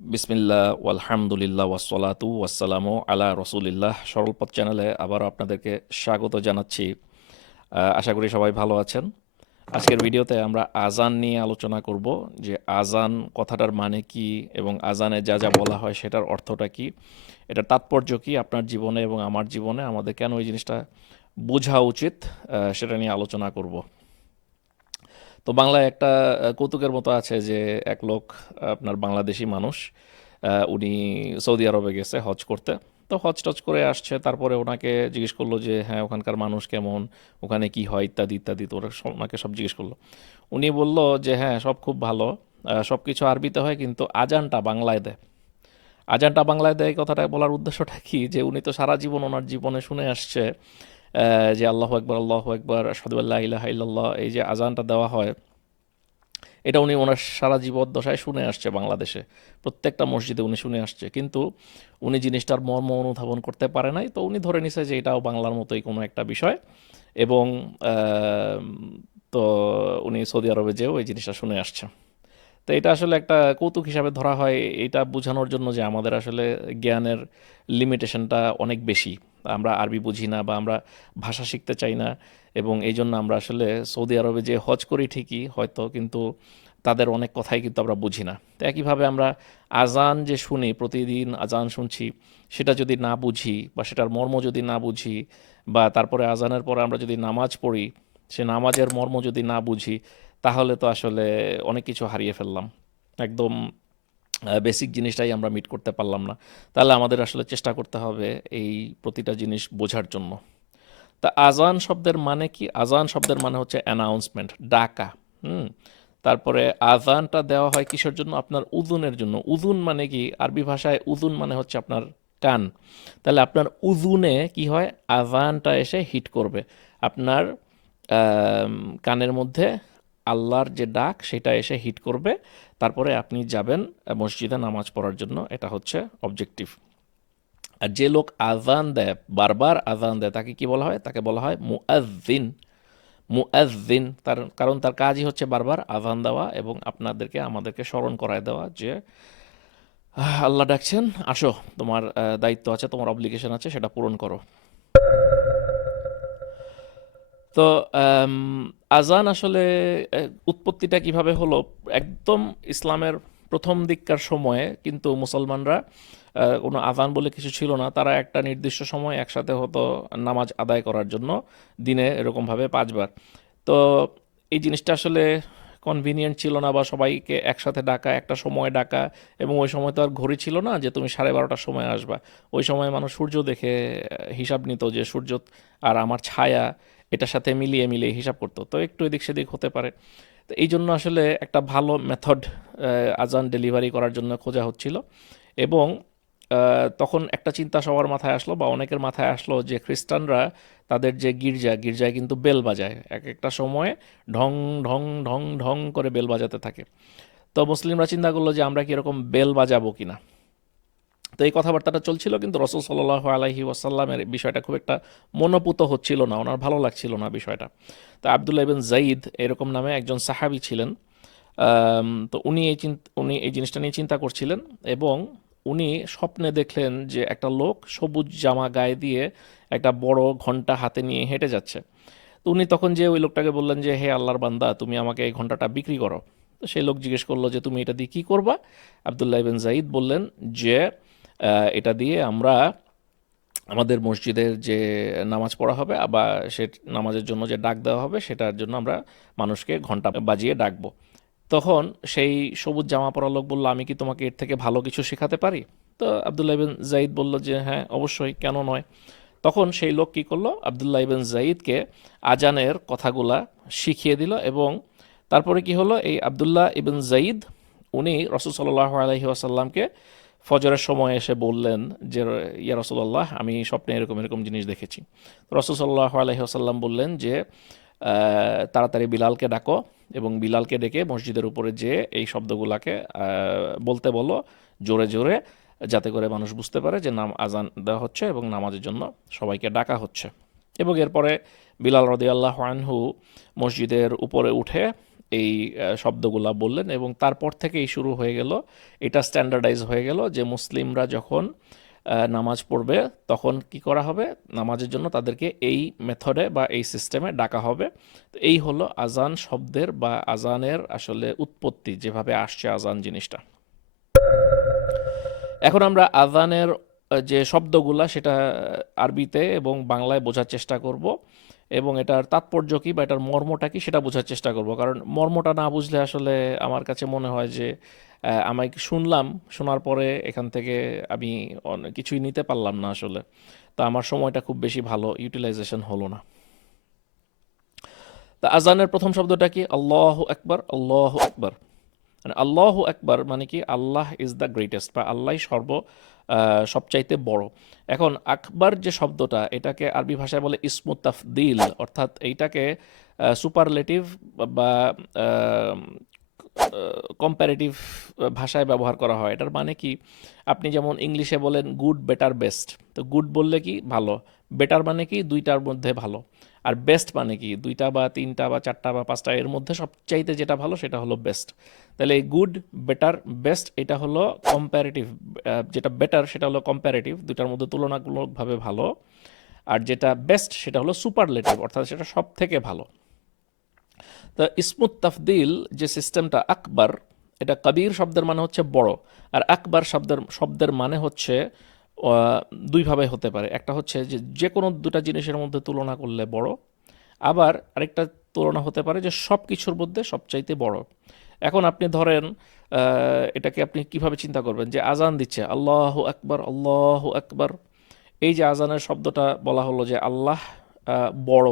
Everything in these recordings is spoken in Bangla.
বিসমিল্লাহ আলহামদুলিল্লাহ ওয়াসলাতু ওয়াসালামু আলা রসুলিল্লাহ। সরলপথ চ্যানেলে আবারও আপনাদেরকে স্বাগত জানাচ্ছি। আশা করি সবাই ভালো আছেন। আজকের ভিডিওতে আমরা আজান নিয়ে আলোচনা করব যে আজান কথাটার মানে কি এবং আজানে যা যা বলা হয় সেটার অর্থটা কি, এটার তাৎপর্য কি আপনার জীবনে এবং আমার জীবনে, আমাদের কেন এই জিনিসটা বোঝা উচিত সেটা নিয়ে আলোচনা করব। তো বাংলায় একটা কৌতুকের মতো আছে যে এক লোক, আপনার বাংলাদেশি মানুষ উনি সৌদি আরবে গেছে হজ করতে। তো হজ টজ করে আসছে, তারপরে ওনাকে জিজ্ঞেস করল যে হ্যাঁ ওখানকার মানুষ কেমন? ওখানে কি হয়? ইত্যাদি ইত্যাদি। তো ওরা ওনাকে সব জিজ্ঞেস করল। উনি বলল যে হ্যাঁ সব খুব ভালো সব কিছু আরবিতে হয়, কিন্তু আজানটা বাংলায় দেয়। আজানটা বাংলায় দেয় কথাটা বলার উদ্দেশ্যটা কি? যে উনি তো সারা জীবন ওনার জীবনে শুনে আসছে যে আল্লাহ একবার আল্লাহ একবার সাদুল্লাহ ইলাহা ইল্লাল্লাহ এই যে আজানটা দেওয়া হয় এটা উনি ওনার সারা জীবদ্দশায় শুনে আসছে বাংলাদেশে। প্রত্যেকটা মসজিদে উনি শুনে আসছে। কিন্তু উনি জিনিসটার মর্ম অনুধাবন করতে পারে নাই। তো উনি ধরে নিছে যে এটাও বাংলার মতোই কোনো একটা বিষয়। এবং তো উনি সৌদি আরবে যেও এই জিনিসটা শুনে আসছে। তো এটা আসলে একটা কৌতুক হিসাবে ধরা হয় এটা বোঝানোর জন্য যে আমাদের আসলে জ্ঞানের লিমিটেশনটা অনেক বেশি। আমরা আরবি বুঝি না বা আমরা ভাষা শিখতে চাই না এবং এই জন্য আমরা আসলে সৌদি আরবে যে হজ করি ঠিকই হয়তো, কিন্তু তাদের অনেক কথাই কিন্তু আমরা বুঝি না। তো একইভাবে আমরা আজান যে শুনি, প্রতিদিন আজান শুনছি, সেটা যদি না বুঝি বা সেটার মর্ম যদি না বুঝি বা তারপরে আজানের পরে আমরা যদি নামাজ পড়ি, সে নামাজের মর্ম যদি না বুঝি তাহলে তো আসলে অনেক কিছু হারিয়ে ফেললাম। একদম বেসিক জিনিসটাই আমরা মিট করতে পারলাম না। তাহলে আমাদের আসলে চেষ্টা করতে হবে এই প্রতিটা জিনিস বোঝার জন্য। তা আজান শব্দের মানে কি? আজান শব্দের মানে হচ্ছে অ্যানাউন্সমেন্ট ডাকা। হুম? তারপরে আজানটা দেওয়া হয় কিসের জন্য? আপনার উজুনের জন্য। উজুন মানে কি? আরবি ভাষায় উজুন মানে হচ্ছে আপনার কান। তাহলে আপনার উজুনে কি হয়? আজানটা এসে হিট করবে। আপনার কানের মধ্যে আল্লাহর যে ডাক, সেটা এসে হিট করবে। তারপরে আপনি যাবেন মসজিদে নামাজ পড়ার জন্য। এটা হচ্ছে অবজেক্টিভ আর যে লোক আজান দেয়, বারবার আজান দেয়, তাকে কি বলা হয়? তাকে বলা হয় মুআজ্জিন মুআজ্জিন তার কারণ তার কাজই হচ্ছে বারবার আজান দেওয়া এবং আপনাদেরকে, আমাদেরকে স্মরণ করায় দেওয়া যে আল্লাহ ডাকছেন, আসো। তোমার দায়িত্ব আছে, তোমার অব্লিগেশন আছে, সেটা পূরণ করো। তো আজান আসলে উৎপত্তিটা কীভাবে হলো? একদম ইসলামের প্রথম দিককার সময়ে কিন্তু মুসলমানরা কোনো আজান বলে কিছু ছিল না। তারা একটা নির্দিষ্ট সময় একসাথে হতো নামাজ আদায় করার জন্য, দিনে এরকমভাবে পাঁচবার। তো, এই জিনিসটা আসলে কনভিনিয়েন্ট ছিল না বা সবাইকে একসাথে ডাকা, একটা সময় ডাকা এবং ওই সময় তো আর ঘড়ি ছিল না যে তুমি সাড়ে বারোটার সময় আসবা। ওই সময় মানুষ সূর্য দেখে হিসাব নিত যে সূর্য আর আমার ছায়া এটার সাথে মিলিয়ে মিলিয়ে হিসাব করতো তো একটু এদিক সেদিক হতে পারে। তো এই জন্য আসলে একটা ভালো মেথড আজান ডেলিভারি করার জন্য খোঁজা হচ্ছিল। এবং তখন একটা চিন্তা সবার মাথায় আসলো বা অনেকের মাথায় আসলো যে খ্রিস্টানরা তাদের যে গির্জা, গির্জায় কিন্তু বেল বাজায়। এক একটা সময়ে ঢং ঢং ঢং ঢং করে বেল বাজাতে থাকে। তো মুসলিমরা চিন্তা করল যে আমরা কীরকম বেল বাজাবো কিনা? তো এই কথাবার্তাটা চলছিল, কিন্তু রসুল সাল্লাহ আলাইহি ওয়াসাল্লামের বিষয়টা খুব একটা মনোপুত হচ্ছিল না, ওনার ভালো লাগছিল না বিষয়টা। তো আবদুল্লাহ ইবেন জাইদ এরকম নামে একজন সাহাবি ছিলেন তো উনি এই চিন্তা উনি এই জিনিসটা নিয়ে চিন্তা করছিলেন এবং উনি স্বপ্নে দেখলেন যে একটা লোক সবুজ জামা গায়ে দিয়ে একটা বড় ঘণ্টা হাতে নিয়ে হেঁটে যাচ্ছে। তো উনি তখন যে ওই লোকটাকে বললেন যে, হে আল্লাহর বান্দা, তুমি আমাকে এই ঘন্টাটা বিক্রি করো। তো সেই লোক জিজ্ঞেস করল যে, তুমি এটা দিয়ে কী করবা? আবদুল্লাহ ইবেন জাইদ বললেন যে এটা দিয়ে আমরা আমাদের মসজিদের যে নামাজ পড়া হবে বা সে নামাজের জন্য যে ডাক দেওয়া হবে, সেটার জন্য আমরা মানুষকে ঘণ্টা বাজিয়ে ডাকবো। তখন সেই সবুজ জামা পরা লোক বলল, আমি কি তোমাকে এর থেকে ভালো কিছু শেখাতে পারি? তো আবদুল্লাহ ইবেন জাইদ বলল যে হ্যাঁ অবশ্যই, কেন নয়? তখন সেই লোক কি করল, আবদুল্লাহ ইবেন জাইদকে আজানের কথাগুলা শিখিয়ে দিল এবং তারপরে কি হলো, এই আবদুল্লাহ ইবেন জাইদ উনি রসুল সাল্লাহ আলহি আসাল্লামকে ফজরের সময় এসে বললেন যে, ইয়া রসুল্লাহ আমি স্বপ্নে এরকম এরকম জিনিস দেখেছি। রসুল সাল্লাহ আলহি আসাল্লাম বললেন যে তাড়াতাড়ি বিলালকে ডাকো এবং বিলালকে ডেকে মসজিদের উপরে যে এই শব্দগুলাকে বলতে বলো, জোরে জোরে, যাতে করে মানুষ বুঝতে পারে যে নাম আজান দেওয়া হচ্ছে এবং নামাজের জন্য সবাইকে ডাকা হচ্ছে। এবং এরপরে বিলাল রদিয়াল্লাহ আনহু মসজিদের উপরে উঠে এই শব্দগুলা বললেন এবং তারপর থেকেই শুরু হয়ে গেল। এটা স্ট্যান্ডার্ডাইজ হয়ে গেল যে মুসলিমরা যখন নামাজ পড়বে তখন কি করা হবে? নামাজের জন্য তাদেরকে এই মেথডে বা এই সিস্টেমে ডাকা হবে। তো এই হলো আজান শব্দের বা আজানের আসলে উৎপত্তি, যেভাবে আসছে আজান জিনিসটা। এখন আমরা আজানের যে শব্দগুলা সেটা, আরবিতে এবং বাংলায় বোঝার চেষ্টা করব। এবং এটার তাৎপর্য কি বা এটার মর্মটা কি সেটা বোঝার চেষ্টা করব। কারণ মর্মটা না বুঝলে আসলে আমার কাছে মনে হয় যে আহ, আমি শুনলাম শোনার পরে এখান থেকে আমি কিছুই নিতে পারলাম না আসলে। তা আমার সময়টা খুব বেশি ভালো ইউটিলাইজেশন হলো না। তা আজানের প্রথম শব্দটা কি? আল্লাহ একবার আল্লাহ একবার মানে আল্লাহ একবার মানে কি? আল্লাহ ইজ দ্য গ্রেটেস্ট বা আল্লাহ সর্ব সবচাইতে বড়। এখন আকবার যে শব্দটা, এটাকে আরবি ভাষায় বলে ইসমু তাফদিল অর্থাৎ এইটাকে সুপারলেটিভ বা কম্প্যারেটিভ ভাষায় ব্যবহার করা হয়। এটার মানে কি? আপনি যেমন ইংলিশে বলেন, গুড, বেটার, বেস্ট তো গুড বললে কি? ভালো। বেটার মানে কি? দুইটার মধ্যে ভালো। আর বেস্ট মানে কি? দুইটা বা তিনটা বা চারটা বা পাঁচটা এর মধ্যে সবচাইতে যেটা ভালো সেটা হলো বেস্ট তাহলে গুড বেটার বেস্ট এটা হলো কম্প্যারেটিভ যেটা বেটার সেটা হলো কম্প্যারেটিভ দুইটার মধ্যে তুলনামূলকভাবে ভালো। আর যেটা বেস্ট সেটা হলো সুপারলেটিভ অর্থাৎ সেটা সব থেকে ভালো। তো ইসমুত তাফদিল যে সিস্টেমটা আকবার এটা কবির শব্দের মানে হচ্ছে বড়, আর আকবার শব্দের শব্দের মানে হচ্ছে দুইভাবে হতে পারে। একটা হচ্ছে যে যে কোনো দুটা জিনিসের মধ্যে তুলনা করলে বড়। আবার আরেকটা তুলনা হতে পারে যে সব কিছুর মধ্যে সবচাইতে বড়। এখন আপনি ধরেন এটাকে আপনি কীভাবে চিন্তা করবেন? যে আজান দিচ্ছে, আল্লাহ আকবার আল্লাহ আকবার। এই যে আজানের শব্দটা বলা হলো যে আল্লাহ বড়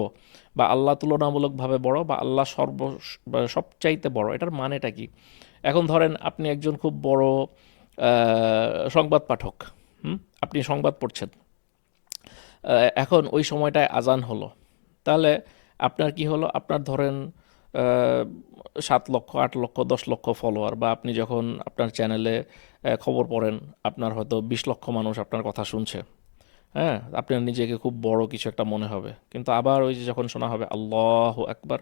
বা আল্লাহ তুলনামূলকভাবে বড় বা আল্লাহ সর্ব সবচাইতে বড়। এটার মানেটা কি? এখন ধরেন আপনি একজন খুব বড় সংবাদ পাঠক। আপনি সংবাদ পড়ছেন। এখন ওই সময়টায় আজান হলো। তাহলে আপনার কি হলো? আপনার ধরেন সাত লক্ষ, আট লক্ষ, দশ লক্ষ ফলোয়ার বা আপনি যখন আপনার চ্যানেলে খবর পড়েন, আপনার হয়তো বিশ লক্ষ মানুষ আপনার কথা শুনছে। হ্যাঁ? আপনার নিজেকে খুব বড় কিছু একটা মনে হবে। কিন্তু আবার ওই যে যখন শোনা হবে, আল্লাহ একবার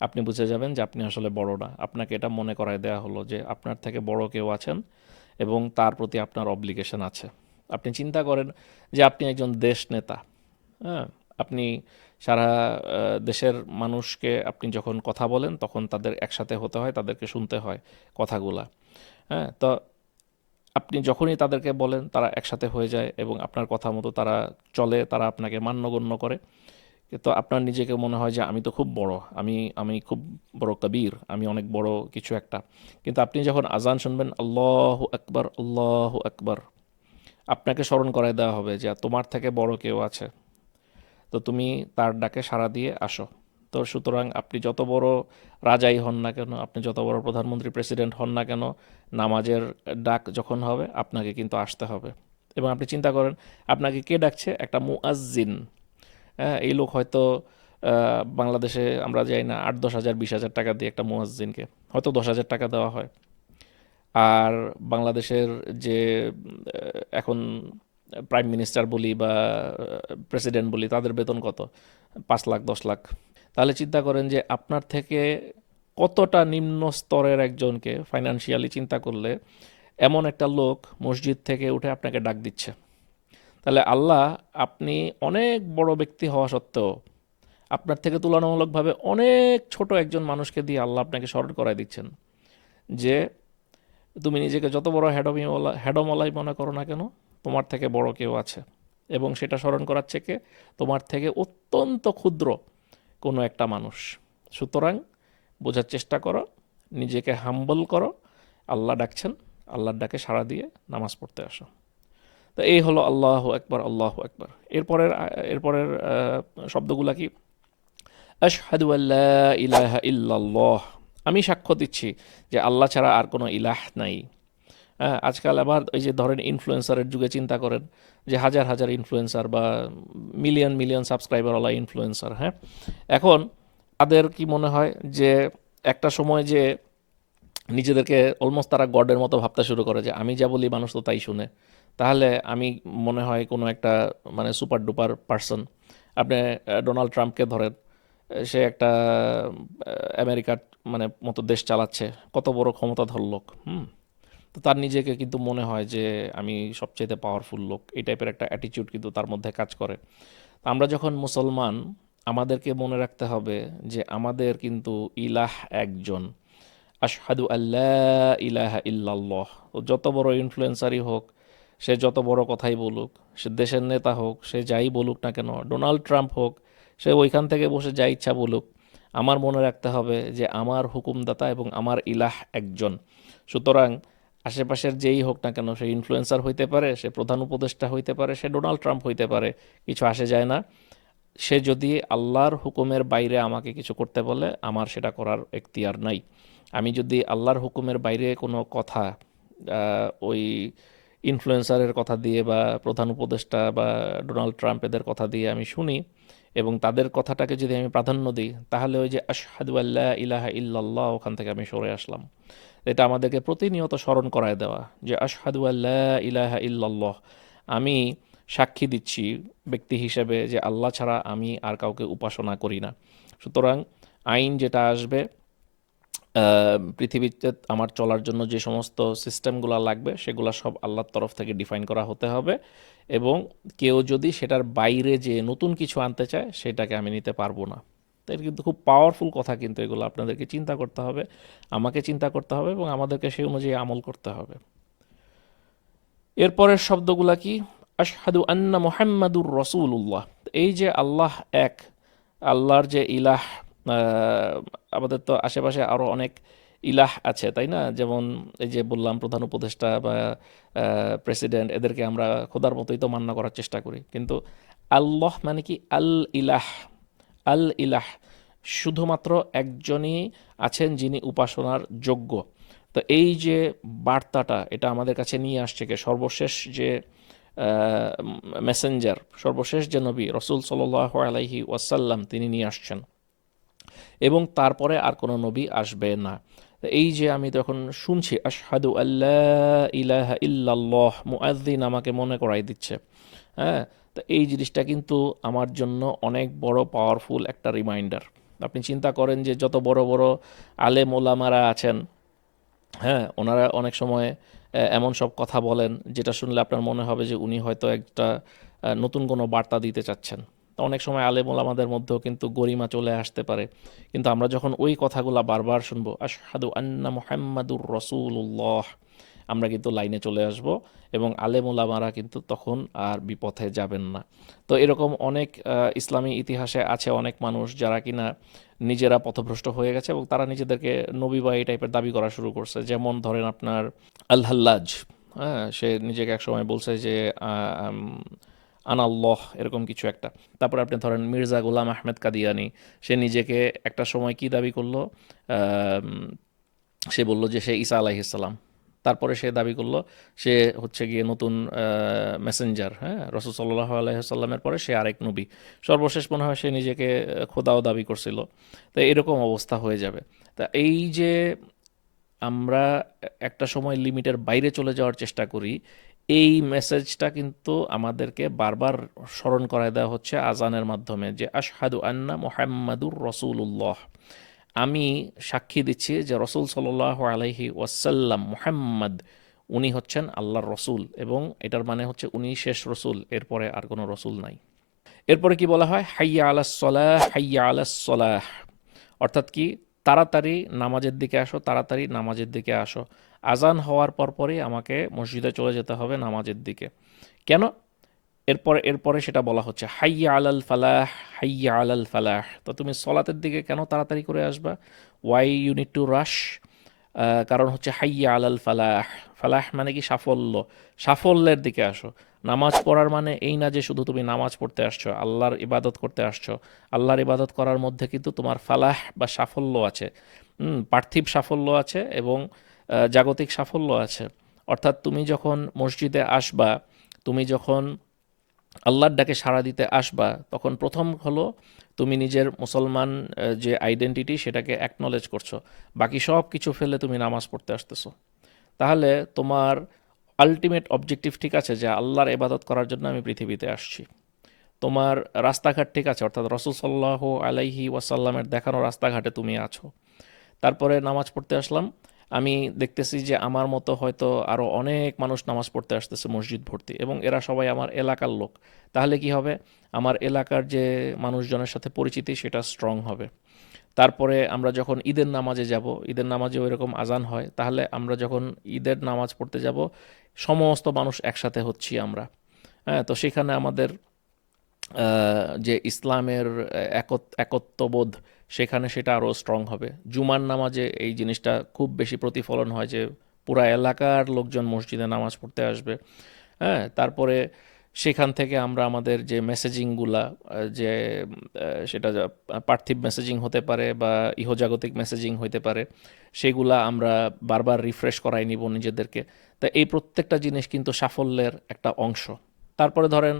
আপনি বুঝে যাবেন যে আপনি আসলে বড় না। আপনাকে এটা মনে করায় দেওয়া হলো যে আপনার থেকে বড় কেউ আছেন। এবং তার প্রতি আপনার অব্লিগেশন আছে। আপনি চিন্তা করেন যে আপনি একজন দেশ নেতা হ্যাঁ? আপনি সারা দেশের মানুষকে আপনি যখন কথা বলেন তখন তাদের একসাথে হতে হয়, তাদেরকে শুনতে হয় কথাগুলা হ্যাঁ? তো আপনি যখনই তাদেরকে বলেন তারা একসাথে হয়ে যায় এবং আপনার কথা মতো তারা চলে, তারা আপনাকে মান্যগণ্য করে। তো আপনার নিজেকে মনে হয় যে আমি তো খুব বড়, আমি আমি খুব বড় কবির, আমি অনেক বড় কিছু একটা। কিন্তু আপনি যখন আজান শুনবেন, আল্লাহ আকবর আল্লাহ আকবর, আপনাকে স্মরণ করায় দেওয়া হবে যে তোমার থেকে বড় কেউ আছে। তো তুমি তার ডাকে সাড়া দিয়ে আসো। তো সুতরাং আপনি যত বড় রাজাই হন না কেন, আপনি যত বড় প্রধানমন্ত্রী, প্রেসিডেন্ট হন না কেন, নামাজের ডাক যখন হবে, আপনাকে কিন্তু আসতে হবে। এবং আপনি চিন্তা করেন, আপনাকে কে ডাকছে? একটা মুআজ্জিন। হ্যাঁ এই লোক হয়তো বাংলাদেশে আমরা যাই না, আট, দশ হাজার, বিশ হাজার টাকা দিয়ে একটা মুয়াজ্জিনকে, হয়তো দশ হাজার টাকা দেওয়া হয়। আর বাংলাদেশের যে এখন প্রাইম মিনিস্টার বলি বা প্রেসিডেন্ট বলি, তাদের বেতন কত? পাঁচ লাখ, দশ লাখ। তাহলে চিন্তা করেন যে, আপনার থেকে কতটা নিম্ন স্তরের একজনকে ফাইনান্সিয়ালি চিন্তা করলে, এমন একটা লোক মসজিদ থেকে উঠে আপনাকে ডাক দিচ্ছে। তাহলে আল্লাহ আপনি অনেক বড় ব্যক্তি হওয়া সত্ত্বেও আপনার থেকে তুলনামূলকভাবে অনেক ছোট একজন মানুষকে দিয়ে আল্লাহ আপনাকে স্মরণ করায় দিচ্ছেন যে তুমি নিজেকে যত বড় হ্যাডমিওয়ালা হ্যাডমওয়ালাই মনে করো না কেন, তোমার থেকে বড় কেউ আছে এবং সেটা স্মরণ করার থেকে তোমার থেকে অত্যন্ত ক্ষুদ্র কোনো একটা মানুষ। সুতরাং বোঝার চেষ্টা করো, নিজেকে হাম্বল করো, আল্লাহ ডাকছেন, আল্লাহর ডাকে সাড়া দিয়ে নামাজ পড়তে আসো। তো এই হলো আল্লাহ একবার আল্লাহ একবার এরপরের এরপরের শব্দগুলা কি? আশহাদু আল্লাহ ইলাহা ইল্লাল্লাহ। আমি সাক্ষ্য দিচ্ছি যে আল্লাহ ছাড়া আর কোনো ইলাহ নাই। হ্যাঁ আজকাল আবার ওই যে ধরেন ইনফ্লুয়েন্সারের যুগে চিন্তা করেন যে হাজার হাজার ইনফ্লুয়েন্সার বা মিলিয়ন মিলিয়ন সাবস্ক্রাইবারওয়ালা ইনফ্লুয়েন্সার হ্যাঁ? এখন তাদের কি মনে হয় যে একটা সময় যে নিজেদেরকে অলমোস্ট তারা গডের মতো ভাবতে শুরু করে যে আমি যা বলি মানুষ তো তাই শুনে। তাহলে আমি মনে হয় কোনো একটা মানে সুপার ডুপার পার্সন আপনি ডোনাল্ড ট্রাম্পকে ধরেন সে একটা আমেরিকার মানে মতো দেশ চালাচ্ছে, কত বড় ক্ষমতাধর লোক, হুম? তো তার নিজেকে কিন্তু মনে হয় যে আমি সবচেয়ে পাওয়ারফুল লোক, এই টাইপের একটা অ্যাটিটিউড কিন্তু তার মধ্যে কাজ করে। আমরা যখন মুসলমান, আমাদেরকে মনে রাখতে হবে যে আমাদের কিন্তু ইলাহ একজন। আশহাদু আল্লাহ ইলাহা ইল্লাল্লাহ। যত বড় ইনফ্লুয়েন্সারই হোক সে যত বড় কথাই বলুক, সে দেশের নেতা হোক, সে যাই বলুক না কেন, ডোনাল্ড ট্রাম্প হোক, সে ওইখান থেকে বসে যা ইচ্ছা বলুক, আমার মনে রাখতে হবে যে আমার হুকুমদাতা এবং আমার ইলাহ একজন। সুতরাং আশেপাশের যেই হোক না কেন, সে ইনফ্লুয়েন্সার হইতে পারে, সে প্রধান উপদেষ্টা হইতে পারে, সে ডোনাল্ড ট্রাম্প হইতে পারে, কিছু আসে যায় না। সে যদি আল্লাহর হুকুমের বাইরে আমাকে কিছু করতে বলে, আমার সেটা করার এখতিয়ার নাই। আমি যদি আল্লাহর হুকুমের বাইরে কোনো কথা ওই ইনফ্লুয়েন্সারের কথা দিয়ে বা প্রধান উপদেষ্টা বা ডোনাল্ড ট্রাম্প এদের কথা দিয়ে আমি শুনি এবং তাদের কথাটাকে যদি আমি প্রাধান্য দিই, তাহলে ওই যে আশহাদু আল্লাহ ইলাহা ইল্লাল্লাহ ওখান থেকে আমি সরে আসলাম। এটা আমাদেরকে প্রতিনিয়ত স্মরণ করায় দেওয়া যে আশহাদু ইলাহা ইল্লাল্লাহ, আমি সাক্ষী দিচ্ছি ব্যক্তি হিসেবে যে আল্লাহ ছাড়া আমি আর কাউকে উপাসনা করি না। সুতরাং আইন যেটা আসবে পৃথিবীতে আমার চলার জন্য যে সমস্ত সিস্টেমগুলো লাগবে, সেগুলো সব আল্লাহর তরফ থেকে ডিফাইন করা হতে হবে এবং কেউ যদি সেটার বাইরে যে নতুন কিছু আনতে চায়, সেটাকে আমি নিতে পারব না। এটা কিন্তু খুব পাওয়ারফুল কথা কিন্তু এগুলো, আপনাদেরকে চিন্তা করতে হবে, আমাকে চিন্তা করতে হবে এবং আমাদেরকে সেই অনুযায়ী আমল করতে হবে। এরপরের শব্দগুলা কি? আশহাদু আন্না মুহাম্মাদুর রসুল্লাহ এই যে আল্লাহ এক, আল্লাহর যে ইলাহ আমাদের তো আশেপাশে আরও অনেক ইলাহ আছে, তাই না? যেমন এই যে বললাম প্রধান উপদেষ্টা বা প্রেসিডেন্ট এদেরকে আমরা খোদার মতোই তো মান্য করার চেষ্টা করি। কিন্তু আল্লাহ মানে কি? আল ইলাহ। আল ইলাহ। শুধুমাত্র একজনই আছেন যিনি উপাসনার যোগ্য। তো এই যে বার্তাটা, এটা আমাদের কাছে নিয়ে আসছে কে? সর্বশেষ যে মেসেঞ্জার সর্বশেষ যে নবী, রসুল সাল্লাহ আলাইহি ওয়াসাল্লাম তিনি নিয়ে আসছেন। এবং তারপরে আর কোনো নবী আসবে না। এই যে আমি তখন শুনছি, আশহাদু আল্লাহ ইলাহা ইল্লাল্লাহ মুআদ্দিন আমাকে মনে করাই দিচ্ছে। হ্যাঁ? তো এই জিনিসটা কিন্তু আমার জন্য অনেক বড় পাওয়ারফুল একটা রিমাইন্ডার আপনি চিন্তা করেন যে যত বড় বড় আলেম ওলামারা আছেন হ্যাঁ? ওনারা অনেক সময় এমন সব কথা বলেন, যেটা শুনলে আপনার মনে হবে যে উনি হয়তো একটা নতুন কোনো বার্তা দিতে চাচ্ছেন। অনেক সময় আলেম ওলামাদের মধ্যেও কিন্তু গরিমা চলে আসতে পারে। কিন্তু আমরা যখন ওই কথাগুলা বারবার শুনব, আশহাদু আন্না মুহাম্মাদুর রসুল্লাহ আমরা কিন্তু লাইনে চলে আসব এবং আলেম ওলামারা কিন্তু তখন আর বিপথে যাবেন না। তো এরকম অনেক ইসলামী ইতিহাসে আছে অনেক মানুষ যারা কিনা নিজেরা পথভ্রষ্ট হয়ে গেছে এবং তারা নিজেদেরকে নবী বা এই টাইপের দাবি করা শুরু করছে। যেমন ধরেন আপনার আল হ্যাঁ সে নিজেকে একসময় বলছে যে আনাল্লাহ, এরকম কিছু একটা। তারপরে আপনি ধরেন মির্জা গোলাম আহমেদ কাদিয়ানি, সে নিজেকে একটা সময় কি দাবি করল? সে বলল যে সে ঈসা আলাইহিসসালাম তারপরে সে দাবি করল, সে হচ্ছে গিয়ে নতুন মেসেঞ্জার হ্যাঁ? রসুল সাল্লাহ আলাইসাল্লামের পরে সে আরেক নবী। সর্বশেষ মনে হয় সে নিজেকে খোদাও দাবি করছিল। তো এরকম অবস্থা হয়ে যাবে। তা এই যে আমরা একটা সময় লিমিটের বাইরে চলে যাওয়ার চেষ্টা করি এই মেসেজটা কিন্তু আমাদেরকে বারবার স্মরণ করায় দেওয়া হচ্ছে আজানের মাধ্যমে যে, আশহাদু আন্না মোহাম্মদুর রসুল্লাহ আমি সাক্ষী দিচ্ছি যে, রসুল সাল্লাহ আলাইহি ওয়াসাল্লাম মুহাম্মদ, উনি হচ্ছেন আল্লাহর রসুল এবং এটার মানে হচ্ছে উনি শেষ রসুল, এরপরে আর কোনো রসুল নাই। এরপরে কি বলা হয়? হাইয়া আলাস সলাহ, হাইয়া আলাস সলাহ। অর্থাৎ কি? তাড়াতাড়ি নামাজের দিকে আসো, তাড়াতাড়ি নামাজের দিকে আসো। আজান হওয়ার পরপরই আমাকে মসজিদে চলে যেতে হবে নামাজের দিকে। কেন? এরপরে এরপরে সেটা বলা হচ্ছে, হাইয়া আলাল ফালাহ, হাইয়া আলাল ফালাহ। তো তুমি সলাতের দিকে কেন তাড়াতাড়ি করে আসবা? Why you need to rush কারণ হচ্ছে, হাইয়া আলাল ফালাহ। ফালাহ মানে কি সাফল্য? সাফল্যের দিকে আসো। নামাজ পড়ার মানে এই না যে শুধু তুমি নামাজ পড়তে আসছো, আল্লাহর ইবাদত করতে আসছো। আল্লাহর ইবাদত করার মধ্যে কিন্তু তোমার ফালাহ বা সাফল্য আছে। পার্থিব সাফল্য আছে এবং জাগতিক সাফল্য আছে। অর্থাৎ তুমি যখন মসজিদে আসবা, তুমি যখন আল্লাহর ডাকে সাড়া দিতে আসবা, তখন প্রথম হলো তুমি নিজের মুসলমান যে আইডেন্টিটি সেটাকে অ্যাকনলেজ করছ। বাকি সব কিছু ফেলে তুমি নামাজ পড়তে আসতেছো। তাহলে তোমার আলটিমেট অবজেক্টিভ ঠিক আছে যে আল্লাহর ইবাদত করার জন্য আমি পৃথিবীতে আসছি। তোমার রাস্তাঘাট ঠিক আছে, অর্থাৎ রসুল সাল্লাহ আলাইহি ওয়াসাল্লামের দেখানো রাস্তাঘাটে তুমি আছো। তারপরে নামাজ পড়তে আসলাম আমি দেখতেছি যে আমার মতো হয়তো আরও অনেক মানুষ নামাজ পড়তে আসতেছে মসজিদ ভর্তি এবং এরা সবাই আমার এলাকার লোক। তাহলে কি হবে? আমার এলাকার যে মানুষজনের সাথে পরিচিতি সেটা স্ট্রং হবে। তারপরে আমরা যখন ঈদের নামাজে যাব, ঈদের নামাজে ওই রকম আজান হয়, তাহলে আমরা যখন ঈদের নামাজ পড়তে যাব, সমস্ত মানুষ একসাথে হচ্ছি আমরা। হ্যাঁ তো সেখানে আমাদের যে ইসলামের একত, একত্ববোধ সেখানে সেটা আরও স্ট্রং হবে। জুমার নামাজে এই জিনিসটা খুব বেশি প্রতিফলন হয় যে পুরা এলাকার লোকজন মসজিদে নামাজ পড়তে আসবে। হ্যাঁ তারপরে সেখান থেকে আমরা আমাদের যে মেসেজিংগুলা যে সেটা পার্থিব মেসেজিং হতে পারে বা ইহজাগতিক মেসেজিং হতে পারে, সেগুলা আমরা বারবার রিফ্রেশ করাই নিব নিজেদেরকে। তা এই প্রত্যেকটা জিনিস কিন্তু সাফল্যের একটা অংশ। তারপরে ধরেন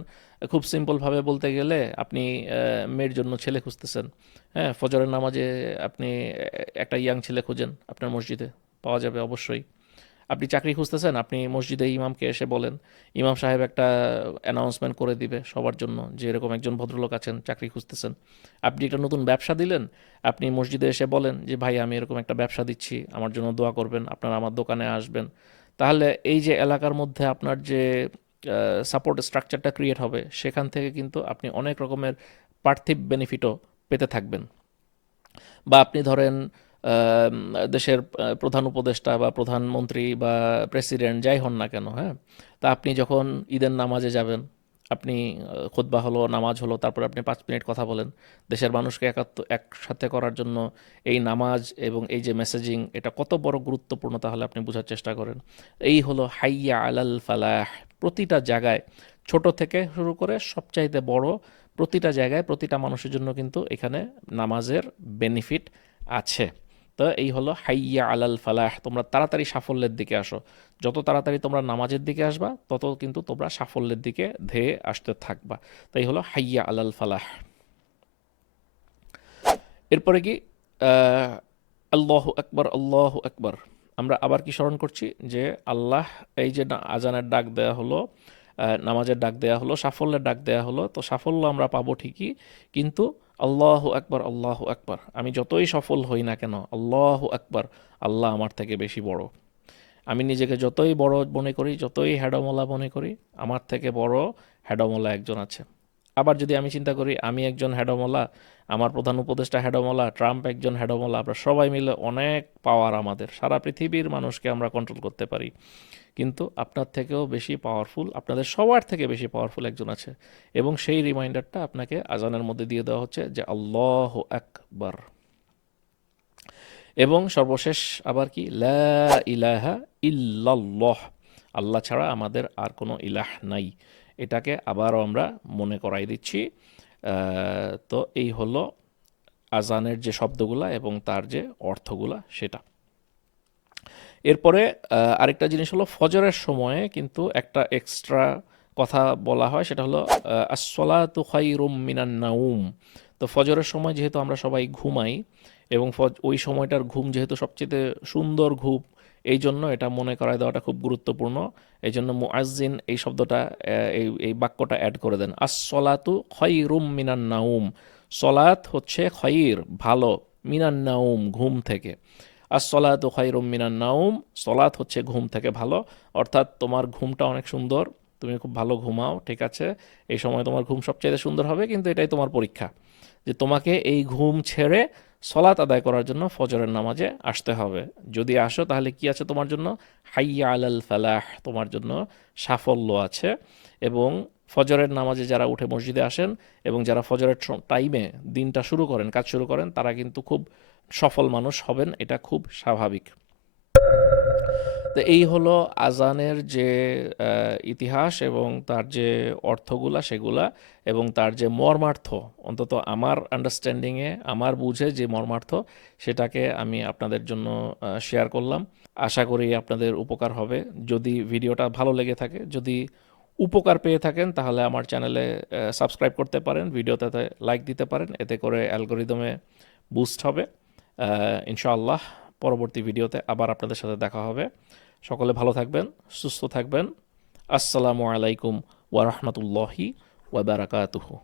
খুব সিম্পলভাবে বলতে গেলে আপনি মেয়ের জন্য ছেলে খুঁজতেছেন। হ্যাঁ ফজরের নামাজে আপনি একটা ইয়াং ছেলে খুঁজেন আপনার মসজিদে, পাওয়া যাবে অবশ্যই। আপনি চাকরি খুঁজতেছেন, আপনি মসজিদে ইমামকে এসে বলেন, ইমাম সাহেব একটা অ্যানাউন্সমেন্ট করে দিবে সবার জন্য যে এরকম একজন ভদ্রলোক আছেন, চাকরি খুঁজতেছেন। আপনি একটা নতুন ব্যবসা দিলেন, আপনি মসজিদে এসে বলেন যে, ভাই, আমি এরকম একটা ব্যবসা দিচ্ছি, আমার জন্য দোয়া করবেন, আপনারা আমার দোকানে আসবেন। তাহলে এই যে এলাকার মধ্যে আপনার যে সাপোর্ট স্ট্রাকচারটা ক্রিয়েট হবে, সেখান থেকে কিন্তু আপনি অনেক রকমের পার্থিব বেনিফিটও পেতে থাকবেন। বা আপনি ধরেন দেশের প্রধান উপদেষ্টা বা প্রধানমন্ত্রী বা প্রেসিডেন্ট যাই হন না কেন হ্যাঁ? তা আপনি যখন ঈদের নামাজে যাবেন, আপনি খুতবা হলো, নামাজ হলো, তারপর আপনি পাঁচ মিনিট কথা বলেন, দেশের মানুষকে একাত্ম, একসাথে করার জন্য এই নামাজ এবং এই যে মেসেজিং এটা কত বড় গুরুত্বপূর্ণ তাহলে আপনি বোঝার চেষ্টা করেন। এই হলো হাইয়া আলাল ফালাহ। প্রতিটা জায়গায় ছোট থেকে শুরু করে সবচাইতে বড় প্রতিটা জায়গায় প্রতিটা মানুষের জন্য কিন্তু এখানে নামাজের বেনিফিট আছে। তো এই হলো হাইয়া আলাল ফালাহ, তোমরা তাড়াতাড়ি সাফল্যের দিকে আসো। যত তাড়াতাড়ি তোমরা নামাজের দিকে আসবা, তত কিন্তু তোমরা সাফল্যের দিকে ধেয়ে আসতে থাকবা। তাই হলো হাইয়া আলাল ফালাহ। এরপরে কি? আল্লাহ আল্লাহ আল্লাহু আকবার। আমরা আবার কি স্মরণ করছি? যে আল্লাহ এই যে আজানের ডাক দেয়া হলো নামাজের ডাক দেয়া হলো, সাফল্যের ডাক দেয়া হলো, তো সাফল্য আমরা পাবো ঠিকই, কিন্তু আল্লাহ আকবার আল্লাহ আকবার। আমি যতই সফল হই না কেন, আল্লাহ আকবার, আল্লাহ আমার থেকে বেশি বড়। আমি নিজেকে যতই বড় মনে করি, যতই হ্যাডমলা মনে করি, আমার থেকে বড় হ্যাডমলা একজন আছে। আবার যদি আমি চিন্তা করি, আমি একজন হ্যাডমলা আমার প্রধান উপদেষ্টা হ্যাডমলা ট্রাম্প একজন হ্যাডমলা আমরা সবাই মিলে অনেক পাওয়ার আমাদের, সারা পৃথিবীর মানুষকে আমরা কন্ট্রোল করতে পারি। কিন্তু আপনার থেকেও বেশি পাওয়ারফুল আপনাদের সবার থেকে বেশি পাওয়ারফুল একজন আছে। এবং সেই রিমাইন্ডারটা আপনাকে আজানের মধ্যে দিয়ে দেওয়া হচ্ছে যে, আল্লাহ আকবার। এবং সর্বশেষ আবার কি? লা ইলাহা ইল্লাল্লাহ। আল্লাহ ছাড়া আমাদের আর কোনো ইলাহ নাই। এটাকে আবারও আমরা মনে করাই দিচ্ছি। তো এই হলো আজানের যে শব্দগুলা এবং তার যে অর্থগুলা সেটা। এরপরে আরেকটা জিনিস হলো ফজরের সময়ে কিন্তু একটা এক্সট্রা কথা বলা হয়, সেটা হলো আসলাতু খাইরুম মিনান নাউম। তো ফজরের সময় যেহেতু আমরা সবাই ঘুমাই এবং ফজ, ওই সময়টার ঘুম যেহেতু সবচেয়ে সুন্দর ঘুম এই জন্য এটা মনে করায় দেওয়াটা খুব গুরুত্বপূর্ণ। এই জন্য মুআজিন এই শব্দটা এই এই বাক্যটা অ্যাড করে দেন। আসলাতু খৈরুম মিনান নাউম। সলাত হচ্ছে খয়ির, ভালো, মিনান নাউম, ঘুম থেকে। আসলাতু খৈরুম মিনান নাউম। সলাত হচ্ছে ঘুম থেকে ভালো। অর্থাৎ তোমার ঘুমটা অনেক সুন্দর, তুমি খুব ভালো ঘুমাও, ঠিক আছে? এই সময় তোমার ঘুম সবচেয়ে সুন্দর হবে, কিন্তু এটাই তোমার পরীক্ষা। যে তোমাকে এই ঘুম ছেড়ে সলাত আদায় করার জন্য ফজরের নামাজে আসতে হবে। যদি আসো, তাহলে কি আছে তোমার জন্য? হাইয়া আলাল ফালাহ, তোমার জন্য সাফল্য আছে। এবং ফজরের নামাজে যারা উঠে মসজিদে আসেন এবং যারা ফজরের টাইমে দিনটা শুরু করেন, কাজ শুরু করেন, তারা কিন্তু খুব সফল মানুষ হবেন, এটা খুব স্বাভাবিক। তো এই হলো আজানের যে ইতিহাস এবং তার যে অর্থগুলা সেগুলা এবং তার যে মর্মার্থ। অন্তত আমার আন্ডারস্ট্যান্ডিংয়ে আমার বুঝে যে মর্মার্থ, সেটাকে আমি আপনাদের জন্য শেয়ার করলাম। আশা করি আপনাদের উপকার হবে। যদি ভিডিওটা ভালো লেগে থাকে, যদি উপকার পেয়ে থাকেন, তাহলে আমার চ্যানেলে সাবস্ক্রাইব করতে পারেন ভিডিওতে লাইক দিতে পারেন, এতে করে অ্যালগোরিদমে বুস্ট হবে। ইনশাআল্লাহ পরবর্তী ভিডিওতে আবার আপনাদের সাথে দেখা হবে। সকলে ভালো থাকবেন, সুস্থ থাকবেন। আসসালামু আলাইকুম ওয়া রাহমাতুল্লাহি ওয়া বারাকাতুহু।